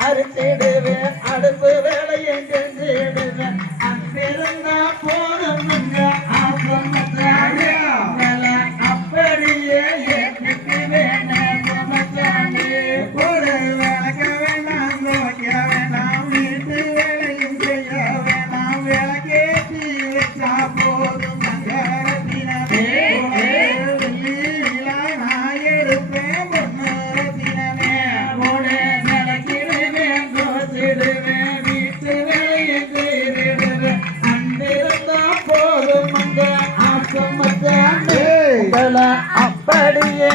அறுத்திடுவேன் அடுப்பு வேலையை செஞ்சிடுவேன் அங்கிருந்தா போ அப்படியே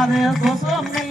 அது கொசம்